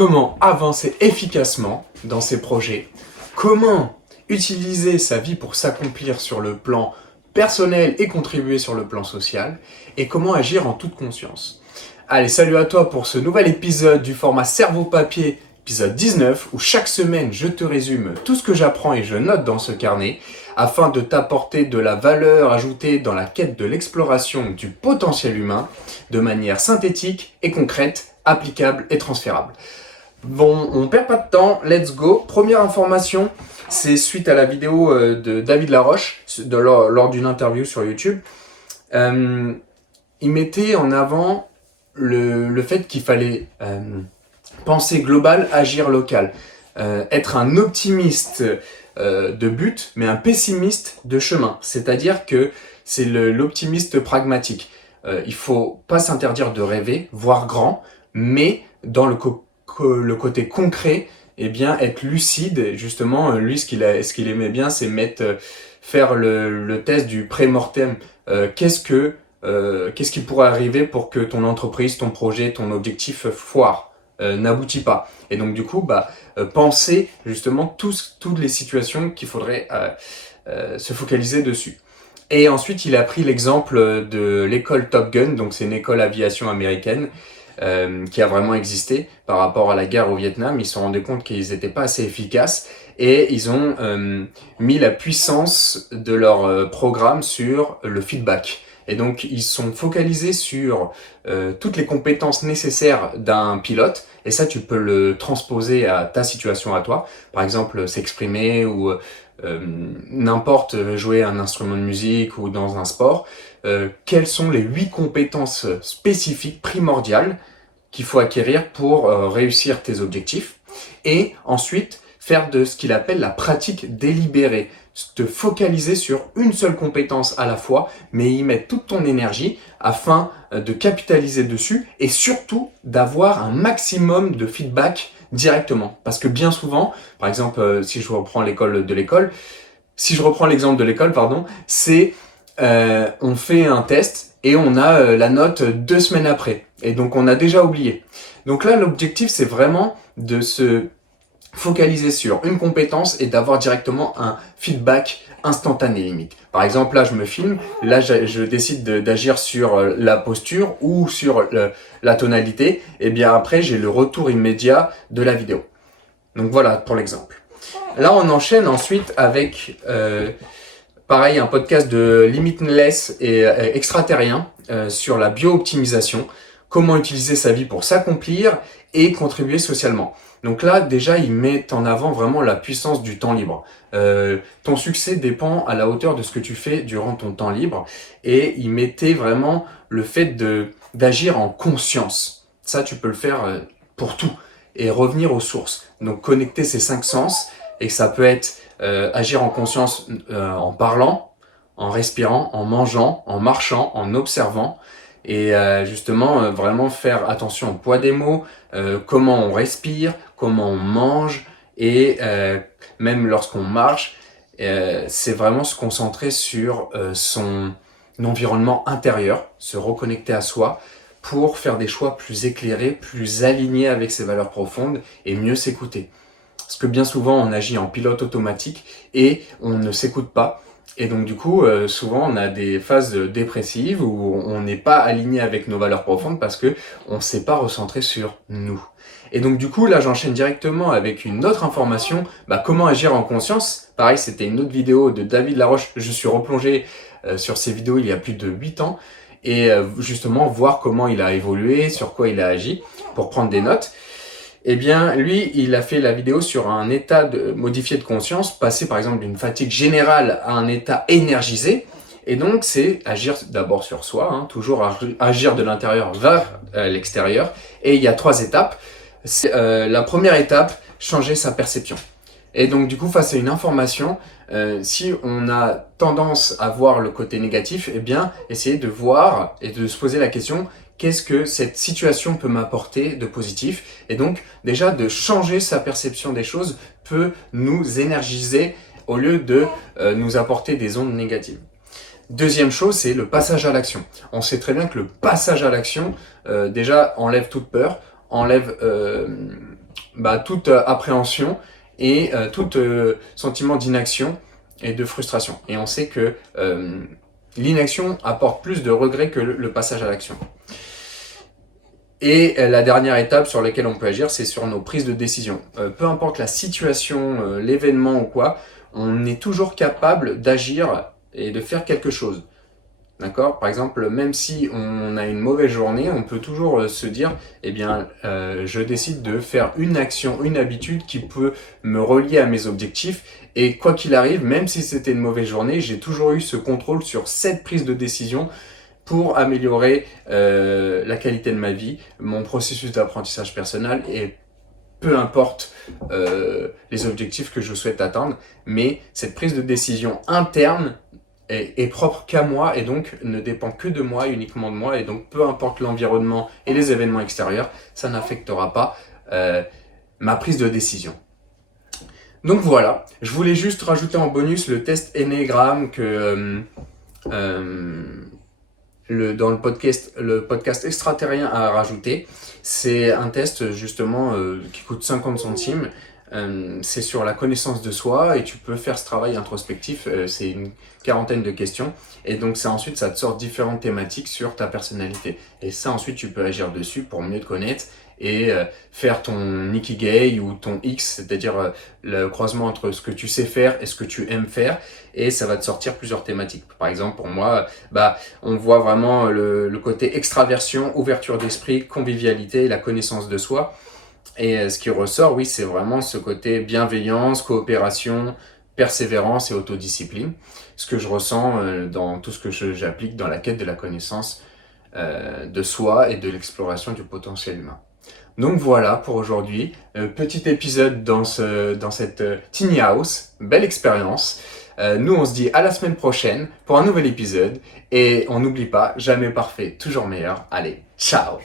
comment avancer efficacement dans ses projets, comment utiliser sa vie pour s'accomplir sur le plan personnel et contribuer sur le plan social, et comment agir en toute conscience. Allez, salut à toi pour ce nouvel épisode du format Cerveau Papier, épisode 19, où chaque semaine je te résume tout ce que j'apprends et je note dans ce carnet, afin de t'apporter de la valeur ajoutée dans la quête de l'exploration du potentiel humain, de manière synthétique et concrète, applicable et transférable. Bon, on perd pas de temps, let's go. Première information, c'est suite à la vidéo de David Laroche lors d'une interview sur YouTube. Il mettait en avant le fait qu'il fallait penser global, agir local. Être un optimiste de but, mais un pessimiste de chemin. C'est-à-dire que c'est l'optimiste pragmatique. Il faut pas s'interdire de rêver, voir grand, mais dans le côté concret, eh bien, être lucide. Justement, lui, ce qu'il aimait bien, c'est faire le test du pré-mortem. Qu'est-ce qui pourrait arriver pour que ton entreprise, ton projet, ton objectif foire, n'aboutit pas. Et donc, du coup, penser justement toutes les situations qu'il faudrait se focaliser dessus. Et ensuite, il a pris l'exemple de l'école Top Gun, donc c'est une école aviation américaine qui a vraiment existé par rapport à la guerre au Vietnam. Ils se sont rendus compte qu'ils n'étaient pas assez efficaces et ils ont mis la puissance de leur programme sur le feedback. Et donc, ils sont focalisés sur toutes les compétences nécessaires d'un pilote. Et ça, tu peux le transposer à ta situation à toi. Par exemple, s'exprimer ou n'importe, jouer un instrument de musique ou dans un sport. Quelles sont les 8 compétences spécifiques, primordiales, qu'il faut acquérir pour réussir tes objectifs. Et ensuite, faire de ce qu'il appelle la pratique délibérée. Te focaliser sur une seule compétence à la fois, mais y mettre toute ton énergie afin de capitaliser dessus et surtout d'avoir un maximum de feedback directement. Parce que bien souvent, par exemple, si je reprends l'exemple de l'école, c'est on fait un test et on a la note 2 semaines après. Et donc on a déjà oublié. Donc là, l'objectif, c'est vraiment de se focaliser sur une compétence et d'avoir directement un feedback instantané limite. Par exemple, là, je me filme, là, je décide d'agir sur la posture ou sur la tonalité, et bien après, j'ai le retour immédiat de la vidéo. Donc voilà pour l'exemple. Là, on enchaîne ensuite avec, pareil, un podcast de Limitless et extraterrien sur la bio-optimisation, comment utiliser sa vie pour s'accomplir et contribuer socialement. Donc là, déjà, ils mettent en avant vraiment la puissance du temps libre. Ton succès dépend à la hauteur de ce que tu fais durant ton temps libre. Et ils mettaient vraiment le fait d'agir en conscience. Ça, tu peux le faire pour tout. Et revenir aux sources. Donc connecter ces 5 sens. Et ça peut être agir en conscience en parlant, en respirant, en mangeant, en marchant, en observant. Et justement, vraiment faire attention au poids des mots, comment on respire, comment on mange, et même lorsqu'on marche, c'est vraiment se concentrer sur son environnement intérieur, se reconnecter à soi pour faire des choix plus éclairés, plus alignés avec ses valeurs profondes et mieux s'écouter. Parce que bien souvent, on agit en pilote automatique et on ne s'écoute pas. Et donc du coup, souvent on a des phases dépressives où on n'est pas aligné avec nos valeurs profondes parce que on ne s'est pas recentré sur nous. Et donc du coup, là j'enchaîne directement avec une autre information, comment agir en conscience. Pareil, c'était une autre vidéo de David Laroche, je suis replongé sur ces vidéos il y a plus de 8 ans, et justement voir comment il a évolué, sur quoi il a agi, pour prendre des notes. Eh bien, lui, il a fait la vidéo sur un état modifié de conscience, passer par exemple d'une fatigue générale à un état énergisé. Et donc, c'est agir d'abord sur soi, toujours agir de l'intérieur vers l'extérieur. Et il y a 3 étapes. La première étape, changer sa perception. Et donc, du coup, face à une information, si on a tendance à voir le côté négatif, eh bien, essayer de voir et de se poser la question, qu'est-ce que cette situation peut m'apporter de positif? Et donc, déjà, de changer sa perception des choses peut nous énergiser au lieu de nous apporter des ondes négatives. Deuxième chose, c'est le passage à l'action. On sait très bien que le passage à l'action, déjà, enlève toute peur, enlève toute appréhension et tout sentiment d'inaction et de frustration. Et on sait que l'inaction apporte plus de regrets que le passage à l'action. Et la dernière étape sur laquelle on peut agir, c'est sur nos prises de décision. Peu importe la situation, l'événement ou quoi, on est toujours capable d'agir et de faire quelque chose. D'accord ? Par exemple, même si on a une mauvaise journée, on peut toujours se dire, je décide de faire une action, une habitude qui peut me relier à mes objectifs. Et quoi qu'il arrive, même si c'était une mauvaise journée, j'ai toujours eu ce contrôle sur cette prise de décision pour améliorer la qualité de ma vie, mon processus d'apprentissage personnel et peu importe les objectifs que je souhaite atteindre, mais cette prise de décision interne est propre qu'à moi et donc ne dépend que de moi, uniquement de moi, et donc peu importe l'environnement et les événements extérieurs, ça n'affectera pas ma prise de décision. Donc voilà, je voulais juste rajouter en bonus le test Enneagram que dans le podcast Extraterrien a rajouté. C'est un test justement qui coûte 50 centimes. C'est sur la connaissance de soi et tu peux faire ce travail introspectif. C'est une quarantaine de questions et donc ça te sort différentes thématiques sur ta personnalité. Et ça ensuite tu peux agir dessus pour mieux te connaître et faire ton Ikigai ou ton X, c'est-à-dire le croisement entre ce que tu sais faire et ce que tu aimes faire, et ça va te sortir plusieurs thématiques. Par exemple, pour moi, on voit vraiment le côté extraversion, ouverture d'esprit, convivialité, la connaissance de soi. Et ce qui ressort, oui, c'est vraiment ce côté bienveillance, coopération, persévérance et autodiscipline. Ce que je ressens dans tout ce que j'applique dans la quête de la connaissance de soi et de l'exploration du potentiel humain. Donc voilà pour aujourd'hui, petit épisode dans cette tiny house, belle expérience. Nous on se dit à la semaine prochaine pour un nouvel épisode et on n'oublie pas, jamais parfait, toujours meilleur. Allez, ciao!